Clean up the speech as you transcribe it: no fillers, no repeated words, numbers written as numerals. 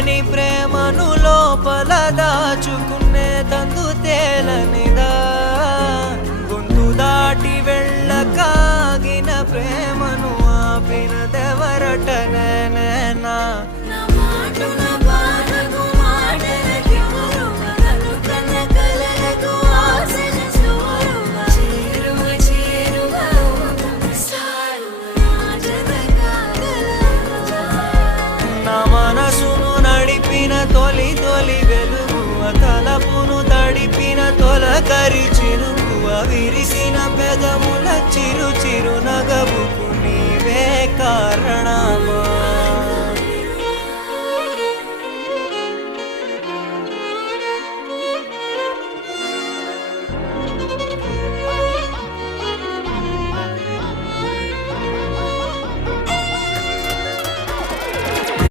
తెలియని ప్రేమను లోపల దాచుకునే తందు తేలనిదా గొంతు దాటి వెళ్ళకాగిన ప్రేమను ఆపినదెవరటనేనా మనసును నడిపిన తొలి తొలి వెలుగువ తలపును తడిపిన తొలకరి చిరుకువ విరిసిన పెదముల చిరు చిరు నగవుకు నీవే కారణమా